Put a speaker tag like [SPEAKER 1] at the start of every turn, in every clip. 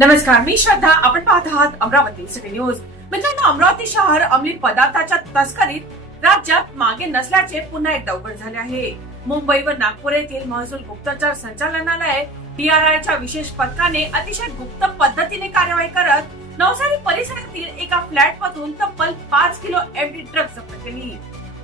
[SPEAKER 1] नमस्कार मी श्रद्धा. आपण पाहत आहात अमरावती सिटी न्यूज. मित्रांनो अमरावती शहर अंमली पदार्थाच्या तस्करीत राज्यात मागे नसल्याचे पुन्हा एकदा उघड झाले आहे. मुंबई व नागपूर येथील महसूल गुप्तचर संचालनालय डीआरआयच्या विशेष पथकाने अतिशय गुप्त पद्धतीने कार्यवाही करत नवसारी परिसरातील एका फ्लॅट मधून तब्बल पाच किलो एमडी ड्रग्ज जप्त केली.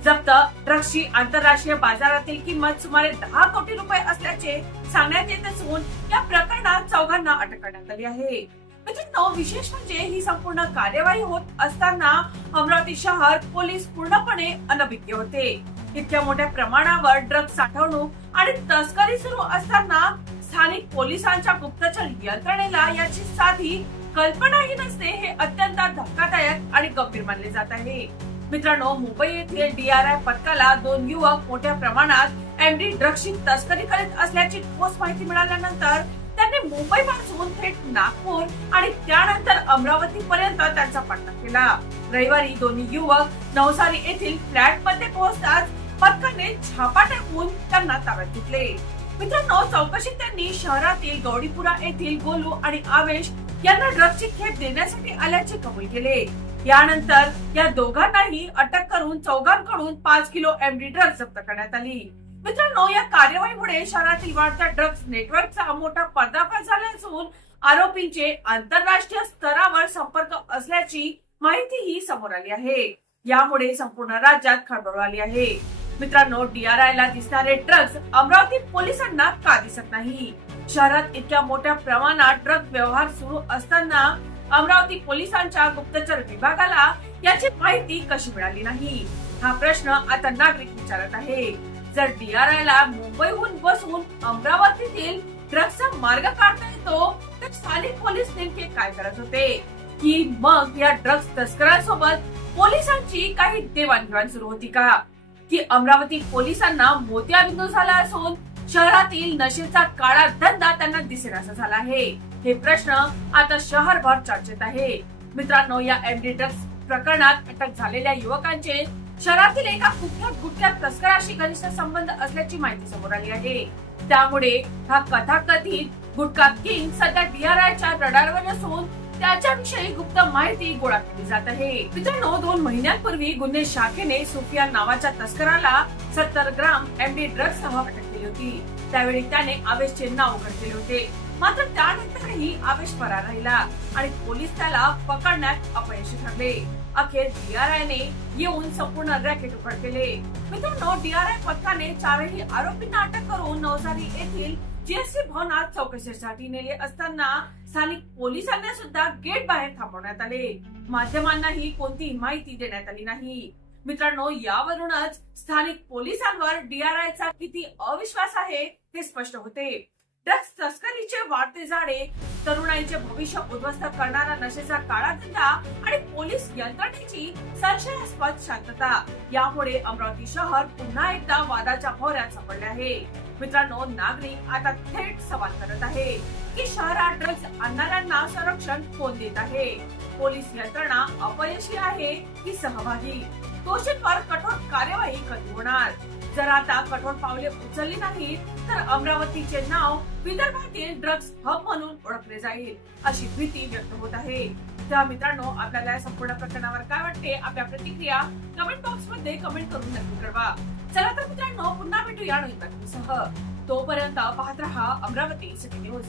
[SPEAKER 1] जप्त ड्रग्जची आंतरराष्ट्रीय बाजारातील किंमत सुमारे दहा कोटी रुपये असल्याचे सांगण्यात येत असून या प्रकरणात चौघांना अटक करण्यात आली आहे. म्हणजे मित्रांनो विशेष म्हणजे ही संपूर्ण कार्यवाही होत असताना अमरावती शहर पोलीस पूर्णपणे अनभिज्ञ होते. इतक्या मोठ्या प्रमाणावर ड्रग साठवणूक आणि तस्करी सुरू असताना स्थानिक पोलिसांच्या गुप्तचर यंत्रणेला याची साधी कल्पनाही नसते हे अत्यंत धक्कादायक आणि गंभीर मानले जात आहे. मित्रांनो मुंबई येथील डीआरआय पथकाला दोन युवक मोठ्या प्रमाणात एमडी ड्रग्सची तस्करी करीत असल्याची ठोस माहिती मिळाल्यानंतर त्यांनी मुंबई पासून थेट नागपूर आणि त्यानंतर अमरावती पर्यंत त्यांचा पट्टा केला. रविवारी दोन्ही युवक नवसारी येथील फ्लॅटमध्ये पोहोचताच पथकाने छापा टाकून त्यांना ताब्यात घेतले. मित्रांनो चौकशीत त्यांनी शहरातील गौडीपुरा येथील गोलू आणि आवेश यांना ड्रग्सची खेप देण्यासाठी आल्याचे कबूल केले. यानंतर या दोघांनाही अटक करून चौघांकडून पाच किलो एमडी ड्रग्ज जप्त करण्यात आली. मित्रांनो या कार्यवाहीमुळे शहरातील वाढत्या ड्रग्ज नेटवर्कचा मोठा पर्दाफाश झाला असून आरोपींचे आंतरराष्ट्रीय स्तरावर संपर्क असल्याची माहितीही समोर आली आहे. यामुळे संपूर्ण राज्यात खळबळ आली आहे. मित्रांनो डीआरआय ला दिसणारे ड्रग्ज अमरावती पोलिसांना का दिसत नाही? शहरात इतक्या मोठ्या प्रमाणात ड्रग व्यवहार सुरू असताना अमरावती पोलिसांच्या गुप्तचर विभागाला याची माहिती कशी मिळाली नाही? हा प्रश्न आता नागरिक विचारत आहे. जर डीआरआय ला मुंबईहून बसून अमरावतीतील ड्रग्सचा मार्ग काढता येतो तर स्थानिक पोलीस नेमके काय करत होते? की मग या ड्रग्स तस्करांसोबत पोलिसांची काही देवाणघेवाण सुरू होती का? की अमरावती पोलिसांना मोत्याबिंदू झाला असून शहरातील नशेचा काळा धंदा त्यांना दिसेनासा झाला आहे. हे प्रश्न आता शहरभर चर्चेत आहे. मित्रांनो या एमडी ड्रग्ज प्रकरणात अटक झालेल्या युवकांचे शहरातील एका कुख्यात गुटख्यात तस्कराशी घनिष्ठ संबंध असल्याची माहिती समोर आली आहे. त्यामुळे हा कथाकथित गुटखा किंग सध्या डीआरआयच्या रडारवर असून त्याच्याविषयी गुप्त माहिती गोळा केली जात आहे. मित्रांनो दोन महिन्यांपूर्वी गुन्हे शाखेने सुफिया नावाच्या तस्कराला सत्तर ग्राम एमडी ड्रग्ज सह अटक दिली होती. त्यावेळी त्याने आवेशचे नाव उघड केले होते. मात्र त्यानंतरही आवेश फरार राहिला आणि पोलीस त्याला पकडण्यात अपयशी ठरले. अखेर डीआरआय ने येऊन संपूर्ण रॅकेट उघड केले मित्रांनो डीआरआय पथकाने चारही आरोपींना अटक करून नवसारी येथील जीएसटी भवनात चौकशीसाठी नेले असताना स्थानिक पोलिसांना सुद्धा गेट बाहेर थांबवण्यात आले. माध्यमांनाही कोणतीही माहिती देण्यात आली नाही. मित्रांनो यावरूनच स्थानिक पोलिसांवर डीआरआयचा किती अविश्वास आहे हे स्पष्ट होते. ड्रग्ज तस्करीचे वाढते जाडे तरुणाईचे भविष्य उद्ध्वस्त करणारा नशेचा काळा धंदा आणि पोलीस यंत्रणेची संशयास्पद शांतता यामुळे अमरावती शहर पुन्हा एकदा वादाच्या भोवऱ्यात सापडले आहे. मित्रांनो नागरिक आता थेट सवाल करत आहे की शहरात ड्रग्ज आणणाऱ्यांना संरक्षण कोण देत आहे? पोलीस यंत्रणा अपयशी आहे की सहभागी? दोषींवर कठोर कार्यवाही कधी होणार? जर आता कठोर पावले उचलली नाहीत तर अमरावतीचे नाव विदर्भातील ड्रग्ज हब म्हणून ओळखले जाईल अशी भीती व्यक्त होत आहे. त्या मित्रांनो आपल्याला या संपूर्ण प्रकरणावर काय वाटते? आपल्या प्रतिक्रिया कमेंट बॉक्समध्ये कमेंट करून नक्की कळवा. चला तर मित्रांनो पुन्हा भेटूया नवीन बातमीसह. तोपर्यंत पाहत रहा अमरावती सिटी न्यूज